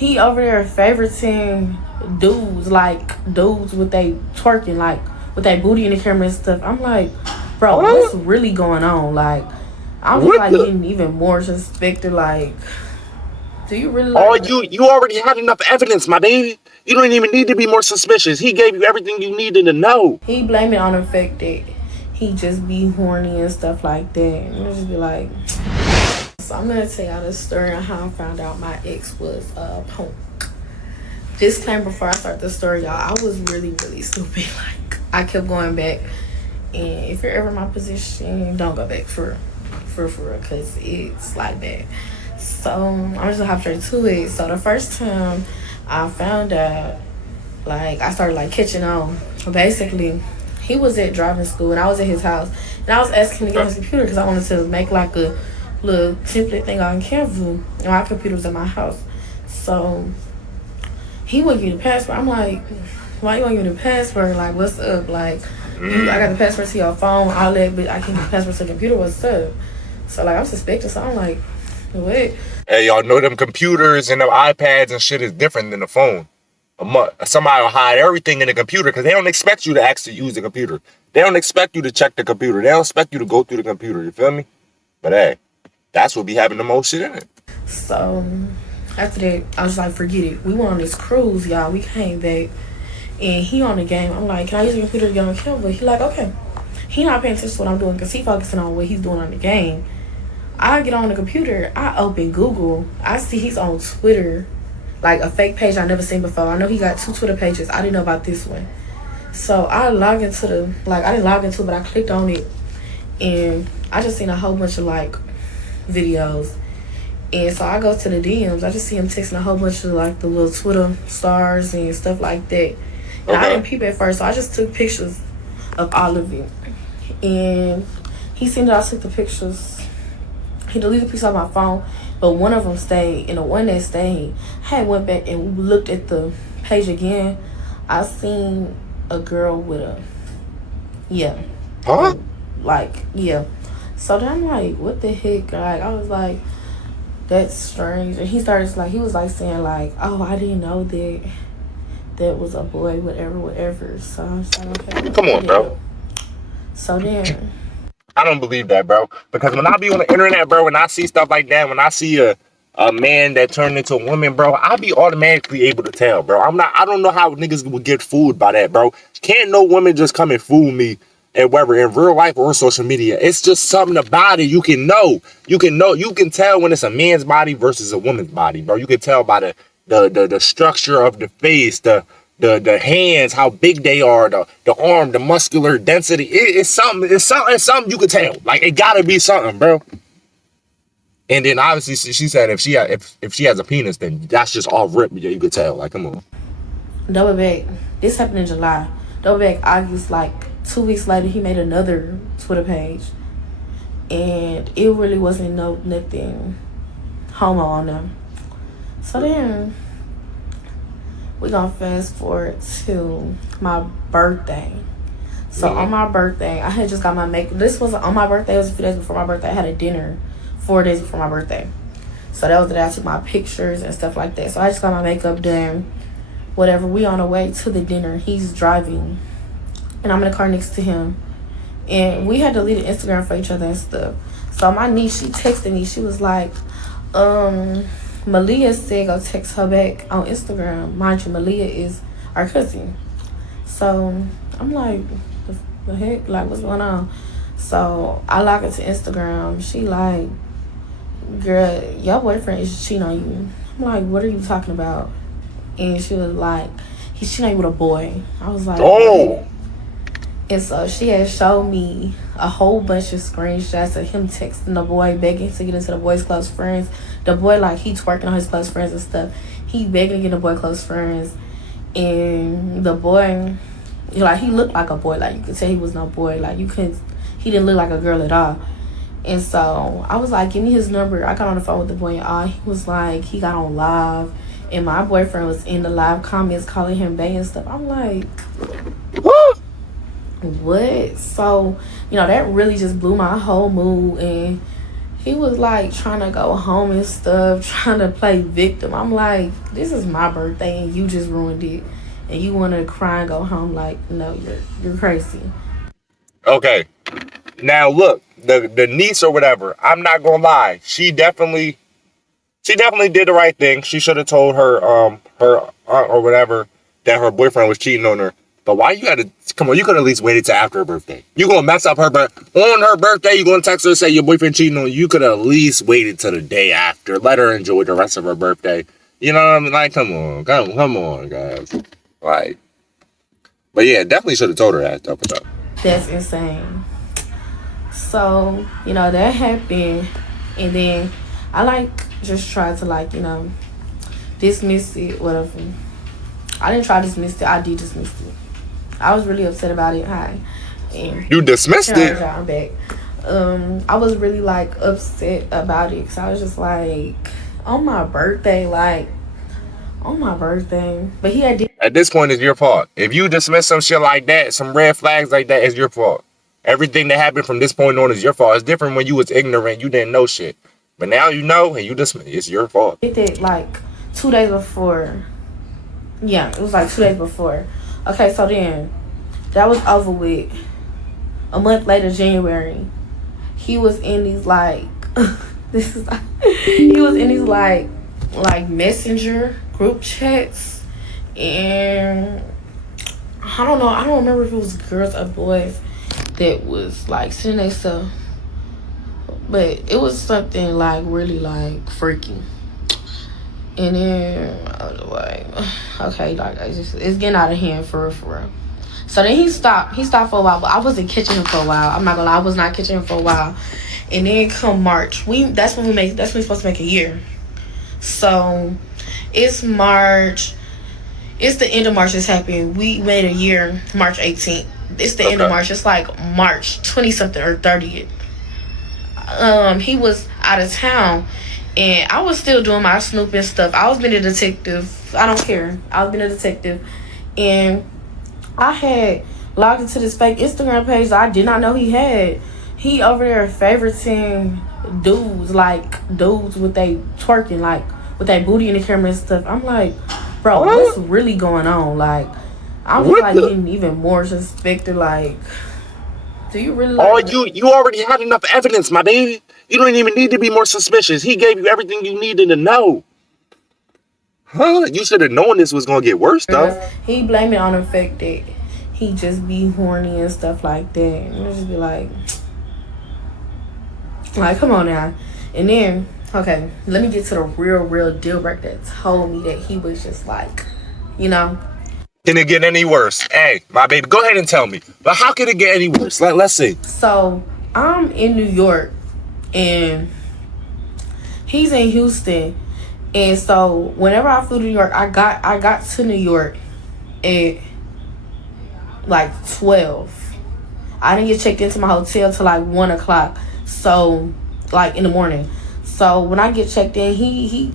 He over there favoriting dudes with they twerking, like with their booty in the camera and stuff. I'm like, bro, what's Huh? really going on? Like, I'm just What like the? getting even more suspected. Like, do you really Oh, like? you already had enough evidence, my baby. You don't even need to be more suspicious. He gave you everything you needed to know. He blame it on the fact that he just be horny and stuff like that. And I just be like, so I'm gonna tell y'all the story on how I found out my ex was a punk. Disclaimer before I start the story, y'all. I was really, really stupid. Like, I kept going back. And if you're ever in my position, don't go back for real, because it's like that. So I'm just gonna hop straight to it. So the first time I found out, like, I started like catching on. Basically, he was at driving school and I was at his house, and I was asking him to get on his computer because I wanted to make like a little template thing on Canva. And my computer was at my house, so he wouldn't give me the password. I'm like, why you want to give me the password? Like, what's up? Like, I got the password to your phone, all that, but I can't get the password to the computer. What's up? So like, I'm suspecting. So I'm like, what? Hey, y'all know them computers and them iPads and shit is different than the phone. Somebody will hide everything in the computer because they don't expect you to actually use the computer. They don't expect you to check the computer. They don't expect you to go through the computer. You feel me? But hey, that's what be having the most shit in it. So after that, I was like, forget it. We went on this cruise, y'all. We came back, and he on the game. I'm like, can I use your computer to get on Canva? He like, okay. He not paying attention to what I'm doing because he focusing on what he's doing on the game. I get on the computer. I open Google. I see he's on Twitter, like a fake page I never seen before. I know he got 2 Twitter pages. I didn't know about this one. So I log into I didn't log into it, but I clicked on it, and I just seen a whole bunch of like videos. And so I go to the DMs. I just see him texting a whole bunch of like the little Twitter stars and stuff like that. And I didn't Okay. peep at first, so I just took pictures of all of it. And he seen that I took the pictures. He deleted the picture on my phone, but one of them stayed. And the one that stayed, I had went back and looked at the page again. I seen a girl with a, yeah, Huh? like, yeah. So then I'm like, what the heck? Like, I was like, that's strange. And he was like saying like, oh, I didn't know that was a boy, whatever. So I was like, okay, Come on, yeah. bro. So then, I don't believe that, bro. Because when I be on the internet, bro, when I see stuff like that, when I see a man that turned into a woman, bro, I be automatically able to tell, bro. I don't know how niggas would get fooled by that, bro. Can't no woman just come and fool me and whether in real life or on social media. It's just something about it. You can know. You can tell when it's a man's body versus a woman's body, bro. You can tell by the structure of the face, the hands, how big they are, the arm, the muscular density. It's something you could tell. Like it gotta be something, bro. And then obviously she said if she has a penis, then that's just all rip. Yeah, you could tell. Like, come on. double back. This happened in July. Double back August, like 2 weeks later, he made another Twitter page, and it really wasn't nothing homo on them. So then we gonna fast forward to my birthday. So on my birthday, I had just got my makeup. This was on my birthday. It was a few days before my birthday. I had a dinner 4 days before my birthday. So that was the day I took my pictures and stuff like that. So I just got my makeup done. Whatever. We on the way to the dinner. He's driving, and I'm in the car next to him. And we had deleted Instagram for each other and stuff. So my niece, she texted me. She was like, Malia said go text her back on Instagram. Mind you, Malia is our cousin. So I'm like, the heck? Like, what's going on? So I log into Instagram. She like, girl, your boyfriend is cheating on you. I'm like, what are you talking about? And she was like, he's cheating on you with a boy. I was like, Oh, what? And so she had showed me a whole bunch of screenshots of him texting the boy, begging to get into the boy's close friends. The boy, like, he twerking on his close friends and stuff. He begging to get the boy close friends. And the boy, like, he looked like a boy. Like, you could tell he was no boy. Like, he didn't look like a girl at all. And so I was like, give me his number. I got on the phone with the boy, and all he was like, he got on live. And my boyfriend was in the live comments calling him bae and stuff. I'm like, what? So, that really just blew my whole mood. And He was like trying to go home and stuff, trying to play victim. I'm like, this is my birthday and you just ruined it, and you want to cry and go home? Like, no, you're crazy. Okay, now look, the niece or whatever. I'm not gonna lie. She definitely did the right thing. She should have told her aunt or whatever that her boyfriend was cheating on her. But why you gotta come on? You could at least waited till after her birthday. You gonna mess up her, but on her birthday you gonna text her and say your boyfriend cheating on you. You could at least waited till the day after. Let her enjoy the rest of her birthday. You know what I mean? Like, come on, guys. Like, but yeah, definitely should have told her that stuff. That's insane. So, that happened. And then I like just tried to like, dismiss it, whatever. I didn't try to dismiss it. I did dismiss it. I was really upset about it. Hi. And You dismissed it? I'm back. I was really like upset about it because I was just like, on my birthday, But he had At this point, it's your fault. If you dismiss some shit like that, some red flags like that, it's your fault. Everything that happened from this point on is your fault. It's different when you was ignorant, you didn't know shit. But now you know and you dismiss. It's your fault. did that like 2 days before. Yeah, it was like 2 days before. Okay, so then that was over with. A month later, January, he was in these like this is like, he was in these like messenger group chats, and I don't remember if it was girls or boys that was like sending their stuff, but it was something like really like freaky. And then I was like, okay, like it's getting out of hand for real. So then he stopped for a while, but I wasn't catching him for a while. I'm not gonna lie, I was not catching him for a while. And then come March, that's when we're supposed to make a year. So it's March. It's the end of March. This happened. We made a year March 18th. It's the end of March. It's like March 20 something or 30th. He was out of town, and I was still doing my snooping stuff. I was being a detective. I don't care. I was being a detective, and I had logged into this fake Instagram page that I did not know he had. He over there favoriting dudes with they twerking, like with that booty in the camera and stuff. I'm like, bro, what's really going on? Like, I'm just like getting even more suspected. Like, do you really? You already had enough evidence, my baby. You don't even need to be more suspicious. He gave you everything you needed to know. Huh? You should have known this was gonna get worse, though. He blamed it on the fact that he just be horny and stuff like that, and I just be like, come on now. And then, okay, let me get to the real deal breaker that told me that he was just like, Can it get any worse? Hey, my baby, go ahead and tell me. But how can it get any worse? Let's see. So I'm in New York, and he's in Houston. And so whenever I flew to New York, I got to New York at like 12. I didn't get checked into my hotel till like 1 o'clock. So like in the morning. So when I get checked in, he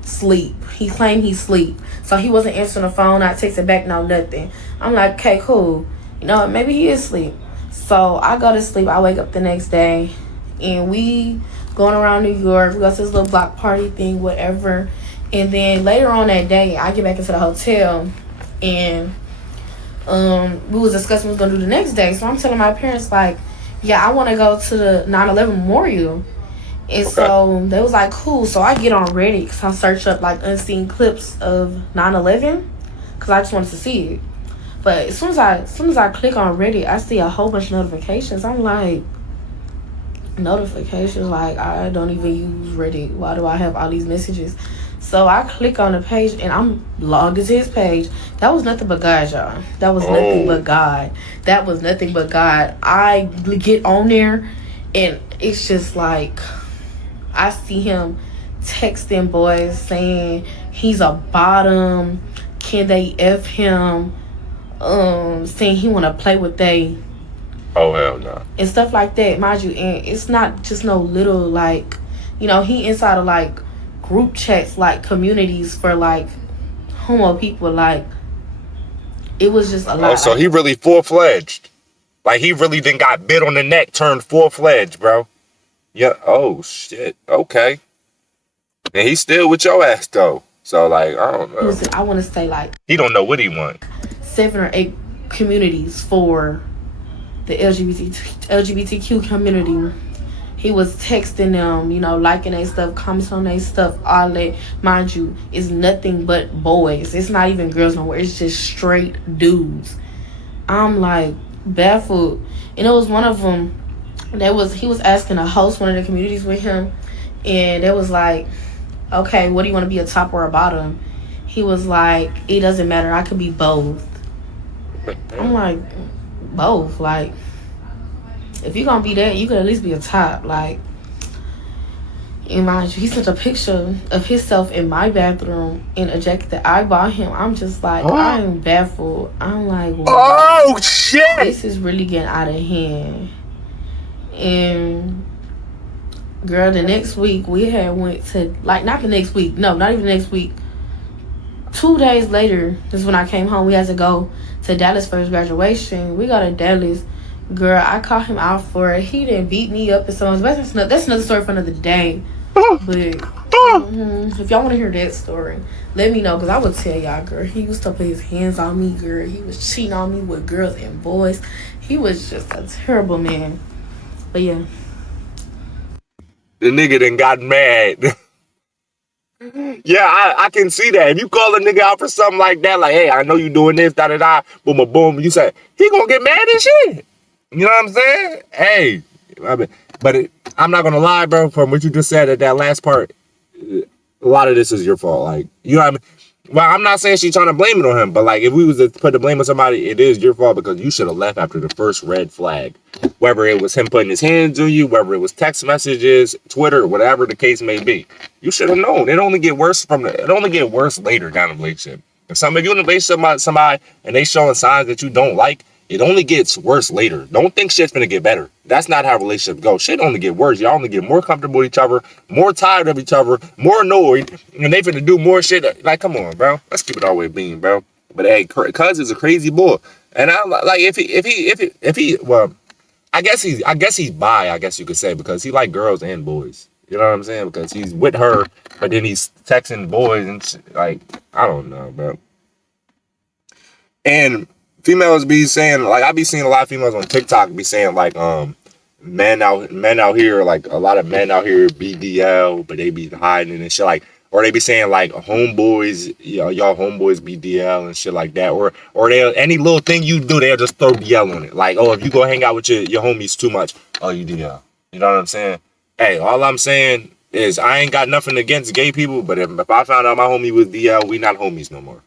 sleep. He claimed he sleep. So he wasn't answering the phone. I texted back, no, nothing. I'm like, okay, cool. Maybe he is asleep. So I go to sleep. I wake up the next day, and we going around New York. We go to this little block party thing, whatever. And then later on that day, I get back into the hotel, and we was discussing what we was gonna do the next day. So I'm telling my parents, like, yeah, I want to go to the 9/11 memorial. And so they was like, cool. So I get on Reddit because I search up like unseen clips of 9/11 because I just wanted to see it. But as soon as I click on Reddit, I see a whole bunch of notifications. I'm like, notifications? Like, I don't even use Reddit. Why do I have all these messages? So I click on the page, and I'm logged into his page. That was nothing but God, y'all. That was nothing but God. That was nothing but God. I get on there, and it's just like, I see him texting boys saying he's a bottom. Can they F him? Saying he want to play with they. Oh, hell no. And stuff like that, mind you. And it's not just no little, like, he inside of, like, group chats, like, communities for, like, homo people. Like, it was just a lot. Oh, so he really full-fledged. Like, he really then got bit on the neck, turned full-fledged, bro. Yeah. Oh shit. Okay. And he's still with your ass though. So like, I don't He know. was in, I want to say like He don't know what he want. 7 or 8 communities for the LGBTQ community. He was texting them, you know, liking their stuff, commenting on their stuff, all that. Mind you, it's nothing but boys. It's not even girls no more. It's just straight dudes. I'm like baffled. And it was one of them he was asking to host one of the communities with him, and it was like, okay, what do you want to be, a top or a bottom? He was like, it doesn't matter. I could be both. I'm like, both. Like, if you're gonna be that, you could at least be a top. Like, and mind you, he sent a picture of himself in my bathroom in a jacket that I bought him. I'm just like, I am baffled. I'm like, wow, Oh shit! this is really getting out of hand. And girl, the next week we had went to, like, not the next week, no, not even the next week. 2 days later, this is when I came home. We had to go to Dallas for his graduation. We got to Dallas. Girl, I caught him out for it. He didn't beat me up and so on. That's another story for another day. But if y'all want to hear that story, let me know, because I would tell y'all, girl. He used to put his hands on me, girl. He was cheating on me with girls and boys. He was just a terrible man. But yeah. The nigga done got mad. Yeah, I can see that. If you call a nigga out for something like that, like, hey, I know you doing this, da da da, boom, boom, boom, you say, he gonna get mad and shit. You know what I'm saying? Hey, I'm not gonna lie, bro, from what you just said at that last part, a lot of this is your fault. Like, you know what I mean? Well, I'm not saying she's trying to blame it on him, but like, if we was to put the blame on somebody, it is your fault, because you should have left after the first red flag. Whether it was him putting his hands on you, whether it was text messages, Twitter, whatever the case may be, you should have known. It only get worse later down the relationship. If you're in a relationship with somebody and they showing signs that you don't like, it only gets worse later. Don't think shit's gonna get better. That's not how relationships go. Shit only get worse. Y'all only get more comfortable with each other, more tired of each other, more annoyed, and they finna do more shit. Like, come on, bro. Let's keep it all the way being, bro. But hey, cuz is a crazy boy, and I like if he well, I guess he's bi, I guess you could say, because he like girls and boys. You know what I'm saying? Because he's with her, but then he's texting boys and shit. Like, I don't know, bro. And females be saying, like, I be seeing a lot of females on TikTok be saying, like, men out here, like, a lot of men out here BDL, but they be hiding and shit, like, or they be saying, like, homeboys, y'all homeboys BDL and shit like that, or they, any little thing you do, they'll just throw DL on it. Like, oh, if you go hang out with your homies too much, oh, you DL. You know what I'm saying? Hey, all I'm saying is I ain't got nothing against gay people, but if I found out my homie was DL, we not homies no more.